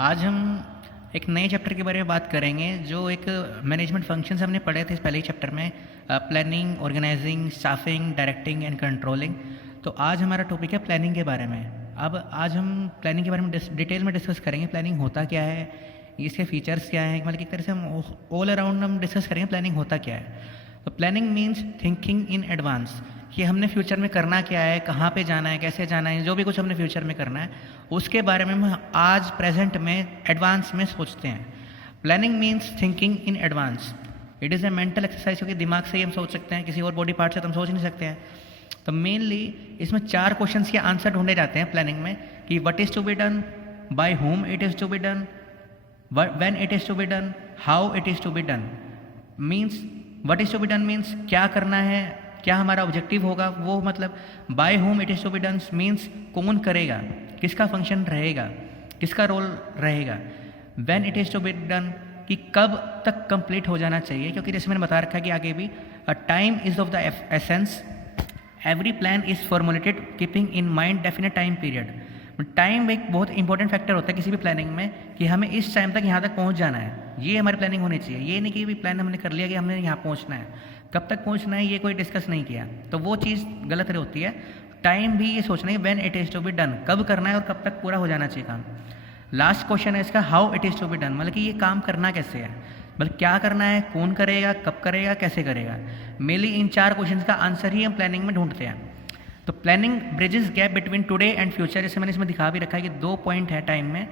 आज हम एक नए चैप्टर के बारे में बात करेंगे जो एक मैनेजमेंट फंक्शंस हमने पढ़े थे इस पहले ही चैप्टर में, planning, organising, staffing, directing and controlling. तो आज हमारा टॉपिक है प्लानिंग के बारे में। अब आज हम प्लानिंग के बारे में डिटेल में डिस्कस करेंगे। प्लानिंग होता क्या है, इसके फीचर्स क्या हैं, मतलब एक तरह से हम ऑल अराउंड हम डिस्कस करेंगे प्लानिंग होता क्या है। तो planning means thinking in advance, कि हमने फ्यूचर में करना क्या है, कहाँ पे जाना है, कैसे जाना है, जो भी कुछ हमने फ्यूचर में करना है उसके बारे में हम आज प्रेजेंट में एडवांस में सोचते हैं। Planning means thinking in advance. It is a mental exercise, क्योंकि दिमाग से ही हम सोच सकते हैं, किसी और बॉडी पार्ट से तो हम सोच नहीं सकते हैं। तो मेनली इसमें 4 क्वेश्चंस के आंसर ढूंढे जाते हैं प्लानिंग में, कि what is to be done, by whom it is to be done, when it is to be done, how it is to be done. Means what is to be done means क्या करना है, क्या हमारा objective होगा, वो मतलब by whom it is to be done means कौन करेगा, किसका फंक्शन रहेगा, किसका रोल रहेगा। When it is to be done, कि कब तक कंप्लीट हो जाना चाहिए, क्योंकि जैसे मैंने बता रखा है कि आगे भी time is of the essence, every plan is formulated keeping in mind definite time period. Time एक बहुत इंपॉर्टेंट फैक्टर होता है किसी भी प्लानिंग में, कि हमें इस टाइम तक यहाँ तक पहुँच जाना है, ये हमारी प्लानिंग होनी चाहिए। ये नहीं कि भी प्लान हमने कर लिया कि हमने यहाँ पहुँचना है, कब तक पहुँचना है ये कोई डिस्कस नहीं किया, तो वो चीज़ गलत होती है। टाइम भी ये सोचना है when it is to be done, कब करना है और कब तक पूरा हो जाना चाहिए काम। लास्ट क्वेश्चन है इसका, how it is to be done, मतलब कि ये काम करना कैसे है, मतलब क्या करना है, कौन करेगा, कब करेगा, कैसे करेगा। मेनली इन 4 क्वेश्चन का आंसर ही हम प्लानिंग में ढूंढते हैं। तो planning bridges gap between today and future, जैसे मैंने इसमें दिखा भी रखा है कि 2 पॉइंट है टाइम में,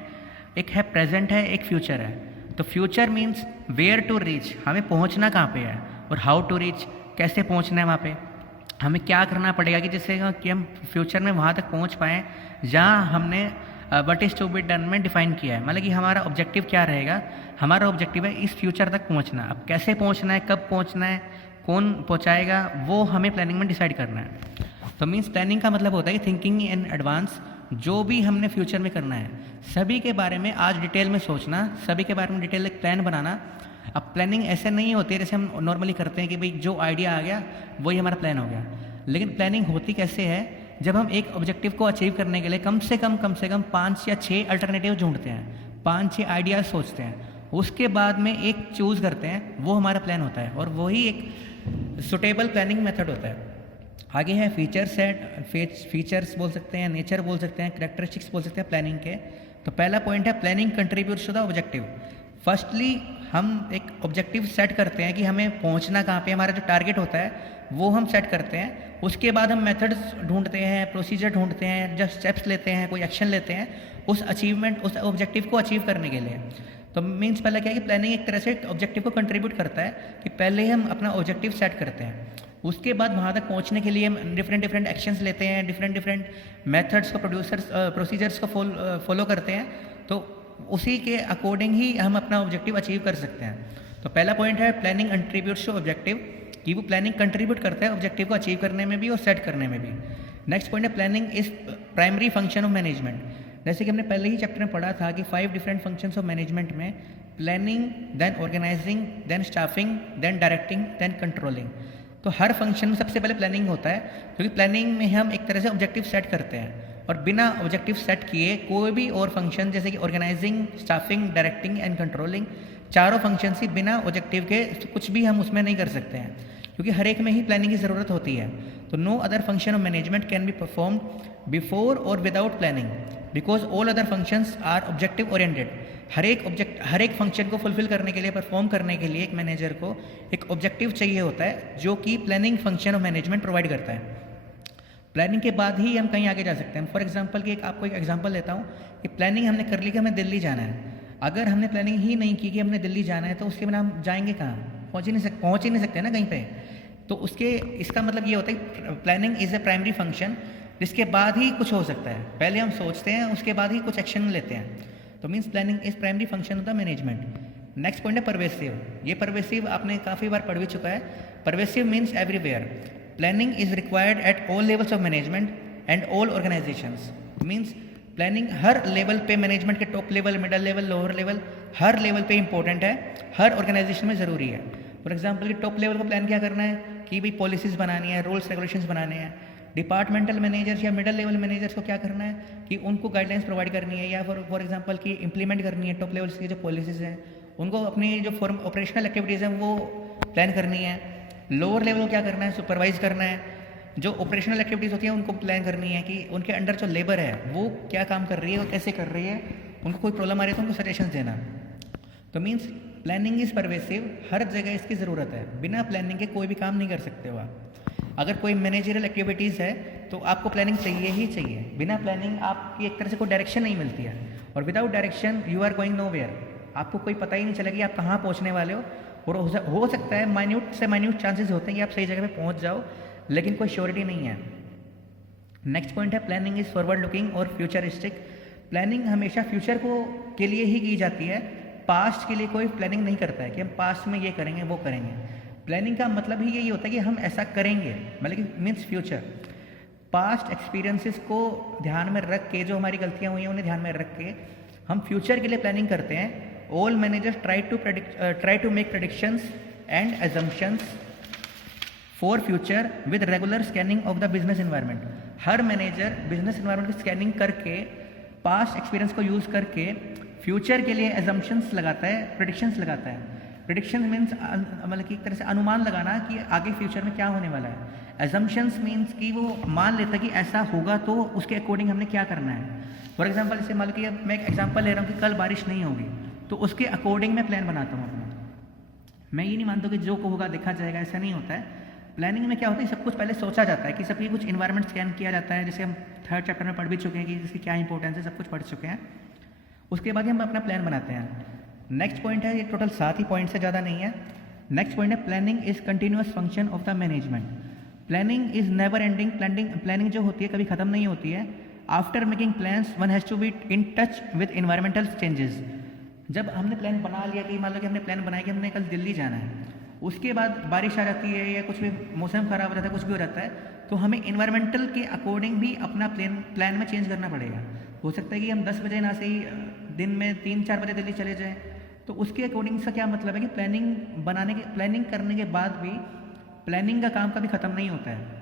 एक है प्रेजेंट है, एक फ्यूचर है। तो future means where to reach, हमें पहुंचना कहाँ पे है, और हाउ टू रीच, कैसे पहुंचना है वहाँ पे, हमें क्या करना पड़ेगा कि जिससे कि हम फ्यूचर में वहाँ तक पहुँच पाएँ जहाँ हमने what is to be done में डिफाइन किया है। मतलब कि हमारा ऑब्जेक्टिव क्या रहेगा, हमारा ऑब्जेक्टिव है इस फ्यूचर तक पहुँचना। अब कैसे पहुँचना है, कब पहुँचना है, कौन पहुँचाएगा, वो हमें प्लानिंग में डिसाइड करना है। तो मीन्स प्लानिंग का मतलब होता है कि थिंकिंग इन एडवांस, जो भी हमने फ्यूचर में करना है सभी के बारे में आज डिटेल में सोचना, सभी के बारे में डिटेल एक प्लान बनाना। अब प्लानिंग ऐसे नहीं होती है जैसे हम नॉर्मली करते हैं कि भाई जो आइडिया आ गया वही हमारा प्लान हो गया, लेकिन प्लानिंग होती कैसे है, जब हम एक ऑब्जेक्टिव को अचीव करने के लिए कम से कम 5 या 6 अल्टरनेटिव ढूंढते हैं, 5-6 आइडियाज सोचते हैं, उसके बाद में एक चूज़ करते हैं, वो हमारा प्लान होता है और वही एक सुटेबल प्लानिंग मेथड होता है। आगे है फीचर सेट, फीचर्स बोल सकते हैं, नेचर बोल सकते हैं, करेक्टरिस्टिक्स बोल सकते हैं प्लानिंग के। तो पहला पॉइंट है planning contributes to the objective. Firstly हम एक ऑब्जेक्टिव सेट करते हैं कि हमें पहुंचना कहाँ पे, हमारा जो टारगेट होता है वो हम सेट करते हैं। उसके बाद हम मेथड्स ढूंढते हैं, प्रोसीजर ढूंढते हैं, जब स्टेप्स लेते हैं, कोई एक्शन लेते हैं उस अचीवमेंट, उस ऑब्जेक्टिव को अचीव करने के लिए। तो मीन्स पहले क्या है कि प्लानिंग एक तरह से ऑब्जेक्टिव को कंट्रीब्यूट करता है कि पहले हम अपना ऑब्जेक्टिव सेट करते हैं, उसके बाद वहाँ तक पहुँचने के लिए हम डिफरेंट एक्शंस लेते हैं, डिफरेंट मेथड्स को प्रोसीजर्स को फॉलो करते हैं। तो उसी के अकॉर्डिंग ही हम अपना ऑब्जेक्टिव अचीव कर सकते हैं। तो पहला पॉइंट है प्लानिंग कंट्रीब्यूट्स टू ऑब्जेक्टिव, कि वो प्लानिंग कंट्रीब्यूट करता है ऑब्जेक्टिव को अचीव करने में भी और सेट करने में भी। नेक्स्ट पॉइंट है planning is primary function of management. जैसे कि हमने पहले ही चैप्टर में पढ़ा था कि 5 डिफरेंट फंक्शंस ऑफ मैनेजमेंट में planning, then organising, then staffing, then directing, then controlling. तो हर फंक्शन में सबसे पहले प्लानिंग होता है, क्योंकि प्लानिंग में हम एक तरह से ऑब्जेक्टिव सेट करते हैं और बिना ऑब्जेक्टिव सेट किए कोई भी और फंक्शन जैसे कि organising, staffing, directing and controlling, चारों फंक्शन ही बिना ऑब्जेक्टिव के कुछ भी हम उसमें नहीं कर सकते हैं, क्योंकि हर एक में ही प्लानिंग की ज़रूरत होती है। तो no other function of management can be performed before और without planning, because all other functions are objective oriented. हर एक फंक्शन को फुलफिल करने के लिए, परफॉर्म करने के लिए एक मैनेजर को एक ऑब्जेक्टिव चाहिए होता है, जो कि planning function of management provide करता है। प्लानिंग के बाद ही हम कहीं आगे जा सकते हैं। फॉर एग्जांपल कि आपको एक एग्जांपल देता हूँ कि प्लानिंग हमने कर ली कि हमें दिल्ली जाना है। अगर हमने प्लानिंग ही नहीं की कि हमने दिल्ली जाना है, तो उसके बिना हम जाएंगे कहाँ, पहुँच ही नहीं सकते ना कहीं पे। तो इसका मतलब ये होता है कि planning is a primary function, जिसके बाद ही कुछ हो सकता है। पहले हम सोचते हैं, उसके बाद ही कुछ एक्शन लेते हैं। तो means planning is primary function of the management. Next point है परवेसिव। ये परवेसिव आपने काफ़ी बार पढ़ भी चुका है। Pervasive means everywhere. Planning is required at all levels of management and all organisations. Means planning हर लेवल पे, मैनेजमेंट के top level, middle level, lower level, हर लेवल पे इंपॉर्टेंट है, हर ऑर्गेनाइजेशन में ज़रूरी है। फॉर एग्जाम्पल कि टॉप लेवल को प्लान क्या करना है कि भाई पॉलिसीज़ बनानी है, रूल्स रेगुलेशंस बनाने हैं। डिपार्टमेंटल मैनेजर्स या मिडिल लेवल मैनेजर्स को क्या करना है कि उनको गाइडलाइंस प्रोवाइड करनी है, या फॉर एग्जांपल कि इंप्लीमेंट करनी है टॉप लेवल्स की जो पॉलिसीज़ हैं, उनको अपनी जो ऑपरेशनल एक्टिविटीज़ हैं वो प्लान करनी है। लोअर लेवल को क्या करना है, सुपरवाइज करना है। जो ऑपरेशनल एक्टिविटीज़ होती हैं उनको प्लान करनी है कि उनके अंडर जो लेबर है वो क्या काम कर रही है और कैसे कर रही है, उनको कोई प्रॉब्लम आ रही है तो उनको सजेशंस देना। तो मीन्स प्लानिंग इज़ परवेसिव, हर जगह इसकी ज़रूरत है, बिना प्लानिंग के कोई भी काम नहीं कर सकते हो आप। अगर कोई मैनेजरियल एक्टिविटीज़ है तो आपको प्लानिंग चाहिए ही चाहिए, बिना प्लानिंग आपकी एक तरह से कोई डायरेक्शन नहीं मिलती है, और without direction you are going nowhere, आपको कोई पता ही नहीं चलेगा कि आप कहाँ पहुँचने वाले हो। और हो सकता है माइन्यूट से माइन्यूट चांसेस होते हैं कि आप सही जगह पे पहुँच जाओ, लेकिन कोई श्योरिटी नहीं है। नेक्स्ट पॉइंट है प्लानिंग इज़ फॉरवर्ड लुकिंग और फ्यूचरिस्टिक। प्लानिंग हमेशा फ्यूचर को के लिए ही की जाती है, पास्ट के लिए कोई प्लानिंग नहीं करता है कि हम पास्ट में ये करेंगे वो करेंगे। प्लानिंग का मतलब ही यही होता है कि हम ऐसा करेंगे, मतलब कि मीन्स फ्यूचर। पास्ट एक्सपीरियंसेस को ध्यान में रख के, जो हमारी गलतियाँ हुई हैं उन्हें ध्यान में रख के हम फ्यूचर के लिए प्लानिंग करते हैं। All managers try to make predictions and assumptions for future with regular scanning of the business environment. हर मैनेजर बिजनेस इन्वायरमेंट की स्कैनिंग करके, पास्ट एक्सपीरियंस को यूज़ करके फ्यूचर के लिए एजम्पशंस लगाता है, प्रेडिक्शंस लगाता है। प्रेडिक्शन मीन्स मतलब कि एक तरह से अनुमान लगाना कि आगे फ्यूचर में क्या होने वाला है। एजम्पशंस मीन्स कि वो मान लेता है कि ऐसा होगा तो उसके अकॉर्डिंग हमने क्या करना है। फॉर एग्जाम्पल जैसे मान लो कि मैं एक एग्जाम्पल ले रहा हूँ कि कल बारिश नहीं होगी, तो उसके अकॉर्डिंग मैं प्लान बनाता हूँ अपना। मैं ये नहीं मानता कि जो होगा देखा जाएगा, ऐसा नहीं होता है। प्लानिंग में क्या होता है, सब कुछ पहले सोचा जाता है कि सबकी कुछ इन्वायरमेंट स्कैन किया जाता है, जैसे हम थर्ड चैप्टर में पढ़ भी चुके हैं कि इसकी क्या इंपॉर्टेंस है, सब कुछ पढ़ चुके हैं। उसके बाद ही हम अपना प्लान बनाते हैं। नेक्स्ट पॉइंट है, ये टोटल 7 ही पॉइंट से ज़्यादा नहीं है। नेक्स्ट पॉइंट है planning is continuous function of the management. Planning is never ending. Planning जो होती है कभी ख़त्म नहीं होती है। After making plans one has to be in touch with environmental changes. जब हमने प्लान बना लिया कि मान लो कि हमने प्लान बनाया कि हमने कल दिल्ली जाना है, उसके बाद बारिश आ जाती है या कुछ भी मौसम ख़राब हो जाता है, कुछ भी हो जाता है, तो हमें इन्वायरमेंटल के अकॉर्डिंग भी अपना प्लान में चेंज करना पड़ेगा। हो सकता है कि हम 10 बजे ना से ही दिन में 3-4 बजे दिल्ली चले जाएँ, तो उसके अकॉर्डिंग इसका क्या मतलब है कि प्लानिंग करने के बाद भी प्लानिंग का काम कभी ख़त्म नहीं होता है।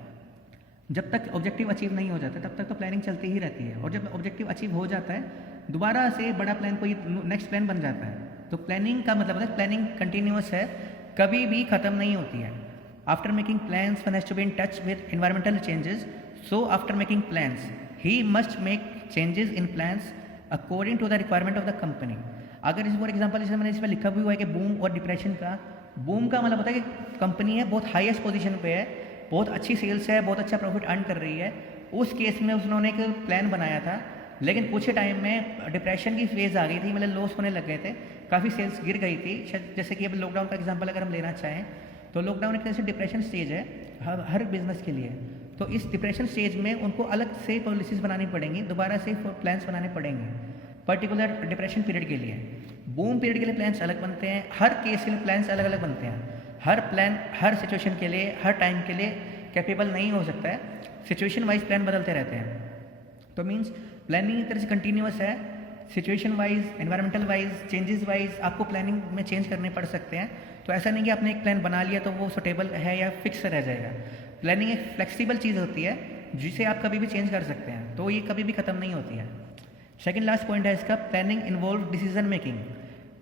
जब तक ऑब्जेक्टिव अचीव नहीं हो जाता तब तक तो प्लानिंग चलती ही रहती है, और जब ऑब्जेक्टिव अचीव हो जाता है दोबारा से बड़ा प्लान कोई नेक्स्ट प्लान बन जाता है। तो प्लानिंग का मतलब है प्लानिंग कंटिन्यूअस है, कभी भी ख़त्म नहीं होती है। After making plans one has to be in touch with environmental changes, so after making plans he must make changes in plans according to the requirement of the company. अगर इस for example जैसे मैंने इसमें लिखा भी हुआ है कि बूम और डिप्रेशन का, बूम का मतलब होता है कि कंपनी है बहुत हाईएस्ट पोजीशन पे है, बहुत अच्छी सेल्स है, बहुत अच्छा प्रॉफिट अर्न कर रही है, उस केस में उन्होंने एक प्लान बनाया था, लेकिन कुछ टाइम में डिप्रेशन की फेज़ आ गई थी, मतलब लॉस होने लग गए थे, काफ़ी सेल्स गिर गई थी। जैसे कि अब लॉकडाउन का एग्जांपल अगर हम लेना चाहें तो लॉकडाउन एक तरह से डिप्रेशन स्टेज है हर बिजनेस के लिए। तो इस डिप्रेशन स्टेज में उनको अलग से पॉलिसीज़ बनानी पड़ेंगी, दोबारा से प्लान्स बनाने पड़ेंगे पर्टिकुलर डिप्रेशन पीरियड के लिए। बूम पीरियड के लिए प्लान्स अलग बनते हैं, हर केस के लिए प्लान्स अलग अलग बनते हैं। हर प्लान हर सिचुएशन के लिए, हर टाइम के लिए कैपेबल नहीं हो सकता है, सिचुएशन वाइज प्लान बदलते रहते हैं। तो मीन्स प्लानिंग एक तरह से कंटिन्यूअस है, situation wise, environmental wise, changes wise आपको प्लानिंग में चेंज करने पड़ सकते हैं। तो ऐसा नहीं कि आपने एक प्लान बना लिया तो वो सुटेबल है या फिक्स रह जाएगा। प्लानिंग एक फ्लेक्सिबल चीज़ होती है जिसे आप कभी भी चेंज कर सकते हैं, तो ये कभी भी ख़त्म नहीं होती है। सेकेंड लास्ट पॉइंट है इसका, planning involve decision making.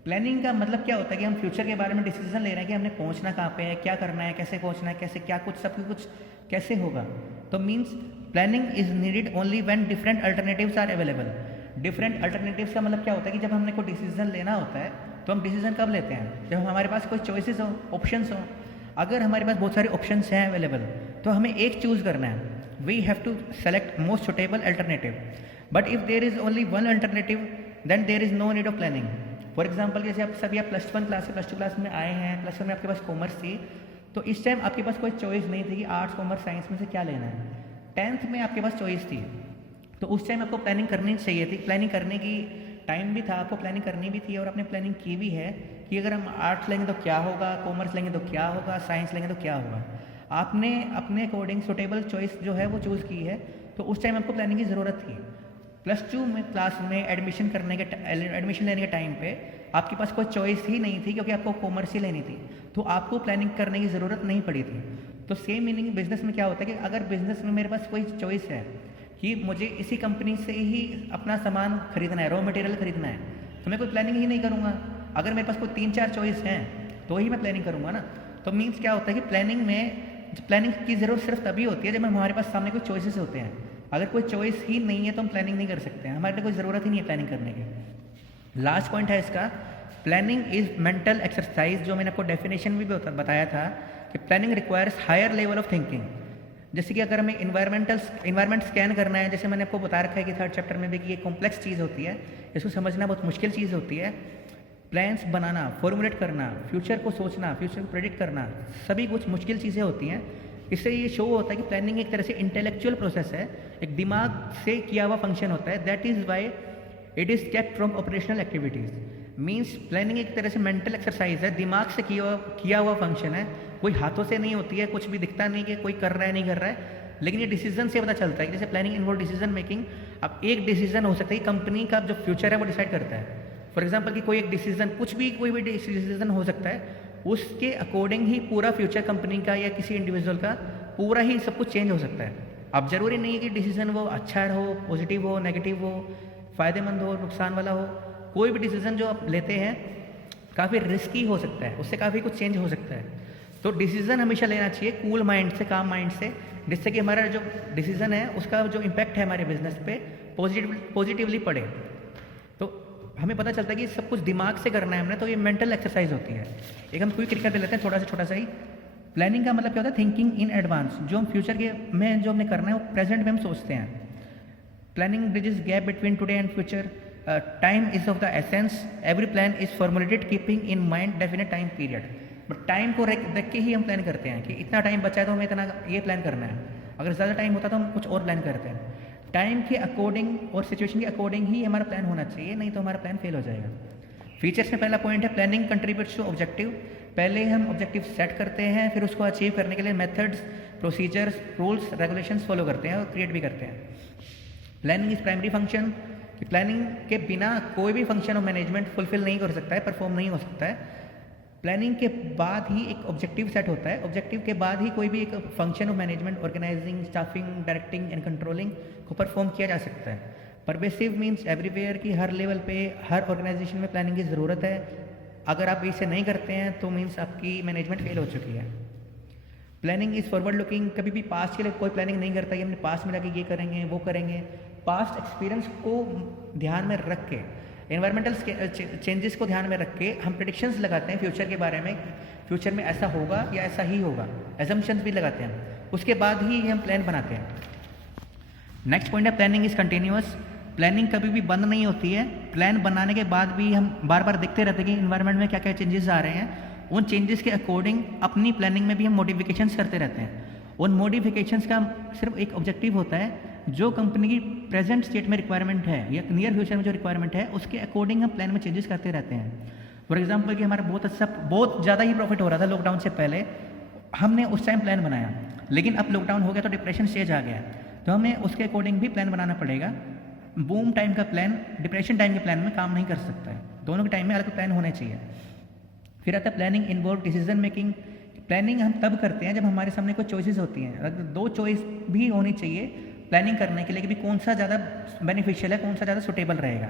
Planning का मतलब क्या होता है कि हम फ्यूचर के बारे में डिसीजन ले रहे हैं कि हमने पहुंचना कहाँ पे है, क्या करना है, कैसे पहुंचना है, कैसे क्या कुछ सब कुछ कैसे होगा। तो means planning is needed only when different alternatives are available. Different alternatives का मतलब क्या होता है कि जब हमने कोई डिसीजन लेना होता है तो हम डिसीजन कब लेते हैं, जब हमारे पास कोई चॉइसेस हो, ऑप्शंस हो। अगर हमारे पास बहुत सारे ऑप्शंस हैं अवेलेबल तो हमें एक चूज़ करना है, we have to select most suitable alternative. But if there is only one alternative then there is no need of planning. For example जैसे आप सभी आप +1 क्लास से +2 क्लास में आए हैं, +1 में आपके पास कॉमर्स थी, तो इस टाइम आपके पास कोई चॉइस नहीं थी कि आर्ट्स कॉमर्स साइंस में से क्या लेना है। 10th में आपके पास चॉइस थी, तो उस टाइम आपको प्लानिंग करनी चाहिए थी, प्लानिंग करने की टाइम भी था, आपको प्लानिंग करनी भी थी और आपने प्लानिंग की भी है कि अगर हम आर्ट्स लेंगे तो क्या होगा, कॉमर्स लेंगे तो क्या होगा, साइंस लेंगे तो क्या होगा। आपने अपने अकॉर्डिंग सुटेबल चॉइस जो है वो चूज़ की है, तो उस टाइम आपको प्लानिंग की ज़रूरत थी। +2 में क्लास में एडमिशन लेने के टाइम पे आपके पास कोई चॉइस ही नहीं थी क्योंकि आपको कॉमर्स ही लेनी थी, तो आपको प्लानिंग करने की ज़रूरत नहीं पड़ी थी। तो सेम मीनिंग बिजनेस में क्या होता है कि अगर बिजनेस में मेरे पास कोई चॉइस है कि मुझे इसी कंपनी से ही अपना सामान खरीदना है, रॉ मटेरियल खरीदना है, तो मैं कोई प्लानिंग ही नहीं करूँगा। अगर मेरे पास कोई 3-4 चॉइस हैं तो ही मैं प्लानिंग करूँगा ना। तो मीन्स क्या होता है कि प्लानिंग की ज़रूरत सिर्फ तभी होती है जब हमारे पास सामने कोई चॉइसेस होते हैं। अगर कोई चॉइस ही नहीं है तो हम प्लानिंग नहीं कर सकते हैं, हमारे लिए कोई ज़रूरत ही नहीं है प्लानिंग करने की। लास्ट पॉइंट है इसका, प्लानिंग इज़ मेंटल एक्सरसाइज, जो मैंने आपको डेफिनेशन भी बताया था कि planning requires higher level of thinking. जैसे कि अगर हमें इन्वायरमेंट स्कैन करना है, जैसे मैंने आपको बता रखा है कि 3rd चैप्टर में भी कि ये कॉम्प्लेक्स चीज़ होती है, इसको समझना बहुत मुश्किल चीज़ होती है। प्लान्स बनाना, फॉर्मुलेट करना, फ्यूचर को सोचना, फ्यूचर को प्रेडिक्ट करना, सभी कुछ मुश्किल चीज़ें होती हैं। इससे ये शो होता है कि प्लानिंग एक तरह से इंटेलेक्चुअल प्रोसेस है, एक दिमाग से किया हुआ फंक्शन होता है। That is why it is kept from operational activities. Means planning एक तरह से मेंटल एक्सरसाइज है, दिमाग से किया हुआ फंक्शन है, कोई हाथों से नहीं होती है, कुछ भी दिखता नहीं कि कोई कर रहा है नहीं कर रहा है, लेकिन ये डिसीजन से पता चलता है। जैसे प्लानिंग इन्वॉल्व डिसीजन मेकिंग। अब एक डिसीजन हो सकता है कि कंपनी का जो फ्यूचर है वो डिसाइड करता है। फॉर एग्जाम्पल कि कोई एक डिसीजन, कोई भी डिसीजन हो सकता है, उसके अकॉर्डिंग ही पूरा फ्यूचर कंपनी का या किसी इंडिविजुअल का पूरा ही सब कुछ चेंज हो सकता है। अब जरूरी नहीं है कि डिसीजन वो अच्छा हो, पॉजिटिव हो, नेगेटिव हो, फ़ायदेमंद हो, नुकसान वाला हो। कोई भी डिसीजन जो आप लेते हैं काफ़ी रिस्की हो सकता है, उससे काफ़ी कुछ चेंज हो सकता है। तो डिसीजन हमेशा लेना चाहिए कूल माइंड से, काम माइंड से, जिससे कि हमारा जो डिसीजन है उसका जो इम्पैक्ट है हमारे बिजनेस पे पॉजिटिवली पड़े। तो हमें पता चलता है कि सब कुछ दिमाग से करना है हमने, तो ये मेंटल एक्सरसाइज होती है। एक हम क्विक रिकैप ले लेते हैं छोटा सा ही। प्लानिंग का मतलब क्या होता है? Thinking in advance. जो हम फ्यूचर के में जो हमने करना है वो प्रेजेंट में हम सोचते हैं। Planning bridges gap between today and future. Time is of the essence. Every plan is formulated keeping in mind definite time period. But time को देख के ही हम प्लान करते हैं कि इतना टाइम बचा है तो हमें इतना ये प्लान करना है। अगर ज़्यादा टाइम होता तो हम कुछ और प्लान करते हैं। टाइम के अकॉर्डिंग और सिचुएशन के अकॉर्डिंग ही हमारा प्लान होना चाहिए, नहीं तो हमारा प्लान फेल हो जाएगा। फीचर्स में पहला पॉइंट है प्लानिंग कंट्रीब्यूट्स टू ऑब्जेक्टिव। पहले हम ऑब्जेक्टिव सेट करते हैं, फिर उसको अचीव करने के लिए methods, procedures, rules, regulations follow करते हैं और क्रिएट भी करते हैं। प्लानिंग इज प्राइमरी फंक्शन, कि प्लानिंग के बिना कोई भी फंक्शन ऑफ मैनेजमेंट फुलफिल नहीं कर सकता है, परफॉर्म नहीं हो सकता है। प्लानिंग के बाद ही एक ऑब्जेक्टिव सेट होता है, ऑब्जेक्टिव के बाद ही कोई भी एक function of management, organising, staffing, directing and controlling को परफॉर्म किया जा सकता है। परवेसिव मीन्स एवरीवेयर, की हर लेवल पे, हर ऑर्गेनाइजेशन में प्लानिंग की ज़रूरत है। अगर आप इसे नहीं करते हैं तो मीन्स आपकी मैनेजमेंट फेल हो चुकी है। Planning is forward looking. कभी भी पास्ट के लिए कोई प्लानिंग नहीं करता कि हमने पास्ट में जाके ये करेंगे वो करेंगे। पास्ट एक्सपीरियंस को ध्यान में रख के, एनवायरमेंटल चेंजेस को ध्यान में रख के हम प्रेडिक्शंस लगाते हैं फ्यूचर के बारे में, फ्यूचर में ऐसा होगा या ऐसा ही होगा, एजम्पशंस भी लगाते हैं। उसके बाद ही हम प्लान बनाते हैं। नेक्स्ट पॉइंट है प्लानिंग इज़ कंटिन्यूअस। प्लानिंग कभी भी बंद नहीं होती है। प्लान बनाने के बाद भी हम बार बार देखते रहते हैं कि इन्वायरमेंट में क्या क्या चेंजेस आ रहे हैं। उन चेंजेस के अकॉर्डिंग अपनी प्लानिंग में भी हम मॉडिफिकेशंस करते रहते हैं। उन मॉडिफिकेशंस का सिर्फ एक ऑब्जेक्टिव होता है, जो कंपनी की प्रेजेंट स्टेट में रिक्वायरमेंट है या नियर फ्यूचर में जो रिक्वायरमेंट है उसके अकॉर्डिंग हम प्लान में चेंजेस करते रहते हैं। फॉर एग्जाम्पल कि हमारा बहुत ज़्यादा ही प्रॉफिट हो रहा था लॉकडाउन से पहले, हमने उस टाइम प्लान बनाया, लेकिन अब लॉकडाउन हो गया तो डिप्रेशन स्टेज आ गया, तो हमें उसके अकॉर्डिंग भी प्लान बनाना पड़ेगा। बूम टाइम का प्लान डिप्रेशन टाइम के प्लान में काम नहीं कर सकता है, दोनों के टाइम में अलग प्लान होने चाहिए। फिर आता है planning involve decision making. Planning हम तब करते हैं जब हमारे सामने कोई चॉइसेस होती हैं। अगर दो चॉइस भी होनी चाहिए प्लानिंग करने के लिए कि भी कौन सा ज़्यादा बेनिफिशियल है, कौन सा ज़्यादा सुटेबल रहेगा।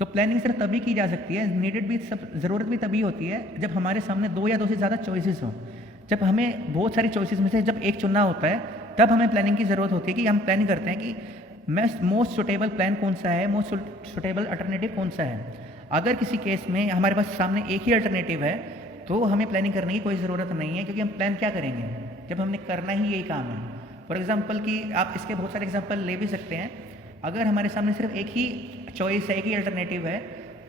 तो प्लानिंग सिर्फ तभी की जा सकती है, नीडेड भी ज़रूरत भी तभी होती है जब हमारे सामने दो या दो से ज़्यादा चॉइसेस हों। जब हमें बहुत सारी चॉइसेस में से जब एक चुनना होता है तब हमें प्लानिंग की ज़रूरत होती है कि हम प्लानिंग करते हैं कि मोस्ट सुटेबल प्लान कौन सा है, मोस्ट सुटेबल अल्टरनेटिव कौन सा है। अगर किसी केस में हमारे पास सामने एक ही अल्टरनेटिव है तो हमें प्लानिंग करने की कोई ज़रूरत नहीं है, क्योंकि हम प्लान क्या करेंगे जब हमने करना ही यही काम है। फॉर एग्जाम्पल कि आप इसके बहुत सारे एग्जाम्पल ले भी सकते हैं। अगर हमारे सामने सिर्फ एक ही चॉइस है, एक ही अल्टरनेटिव है,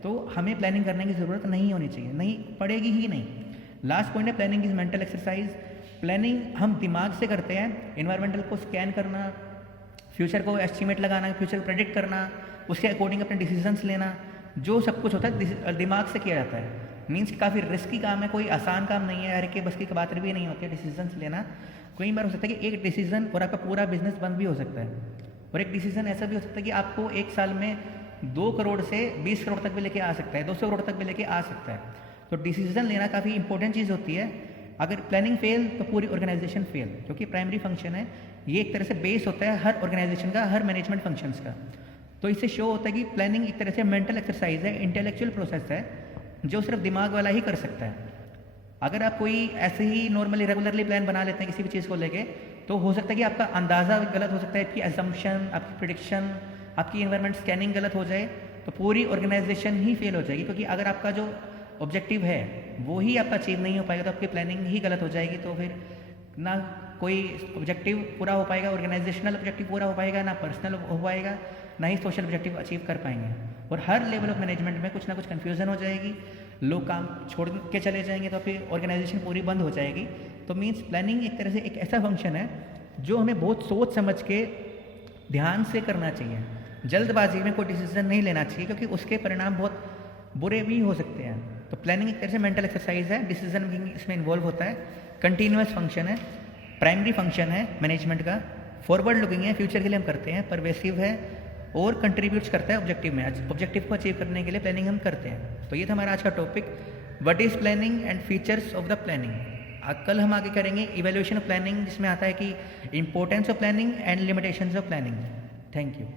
तो हमें प्लानिंग करने की ज़रूरत नहीं होनी चाहिए, नहीं पड़ेगी ही नहीं। लास्ट पॉइंट है planning is mental exercise. Planning हम दिमाग से करते हैं, एनवायरमेंटल को स्कैन करना, फ्यूचर को एस्टिमेट लगाना, फ्यूचर को प्रेडिक्ट करना, उसके अकॉर्डिंग अपने डिसीजंस लेना, जो सब कुछ होता है दिमाग से किया जाता है। मीन्स काफ़ी रिस्की काम है, कोई आसान काम नहीं है, हर के बस की बात भी नहीं होती है डिसीजंस लेना। कई बार हो सकता है कि एक डिसीजन और आपका पूरा बिजनेस बंद भी हो सकता है, और एक डिसीजन ऐसा भी हो सकता है कि आपको एक साल में 2 करोड़ से 20 करोड़ तक भी लेके आ सकता है, 200 करोड़ तक भी लेके आ सकता है। तो डिसीजन लेना काफ़ी इंपॉर्टेंट चीज़ होती है। अगर प्लानिंग फेल तो पूरी ऑर्गेनाइजेशन फेल, क्योंकि प्राइमरी फंक्शन है ये, एक तरह से बेस होता है हर ऑर्गेनाइजेशन का, हर मैनेजमेंट फंक्शंस का। तो इससे शो होता है कि प्लानिंग एक तरह से मेंटल एक्सरसाइज है, इंटेलेक्चुअल प्रोसेस है जो सिर्फ दिमाग वाला ही कर सकता है। अगर आप कोई ऐसे ही नॉर्मली रेगुलरली प्लान बना लेते हैं किसी भी चीज़ को लेके, तो हो सकता है कि आपका अंदाज़ा गलत हो सकता है, आपकी एजम्पशन, आपकी प्रिडिक्शन, आपकी एनवायरनमेंट स्कैनिंग गलत हो जाए तो पूरी ऑर्गेनाइजेशन ही फेल हो जाएगी। क्योंकि अगर आपका जो ऑब्जेक्टिव है वो ही आपका अचीव नहीं हो पाएगा तो आपकी प्लानिंग ही गलत हो जाएगी। तो फिर ना कोई ऑब्जेक्टिव पूरा हो पाएगा, ऑर्गेनाइजेशनल ऑब्जेक्टिव पूरा हो पाएगा, ना पर्सनल हो पाएगा, ना ही सोशल ऑब्जेक्टिव अचीव कर पाएंगे। और हर लेवल ऑफ मैनेजमेंट में कुछ ना कुछ कन्फ्यूज़न हो जाएगी, लोग काम छोड़ के चले जाएंगे तो फिर ऑर्गेनाइजेशन पूरी बंद हो जाएगी। तो मीन्स प्लानिंग एक तरह से एक ऐसा फंक्शन है जो हमें बहुत सोच समझ के ध्यान से करना चाहिए। जल्दबाजी में कोई डिसीजन नहीं लेना चाहिए क्योंकि उसके परिणाम बहुत बुरे भी हो सकते हैं। तो प्लानिंग एक तरह से मेंटल एक्सरसाइज है, डिसीजन मेकिंग इसमें इन्वॉल्व होता है, कंटिन्यूअस फंक्शन है, प्राइमरी फंक्शन है मैनेजमेंट का, फॉरवर्ड लुकिंग है, फ्यूचर के लिए हम करते हैं, परवेसिव है और कंट्रीब्यूट्स करता है ऑब्जेक्टिव में। ऑब्जेक्टिव को अचीव करने के लिए प्लानिंग हम करते हैं। तो ये था हमारा आज का topic, what is planning and features of the planning. कल हम आगे करेंगे इवेल्यूएशन ऑफ प्लानिंग, जिसमें आता है कि importance of planning and limitations of planning. Thank you.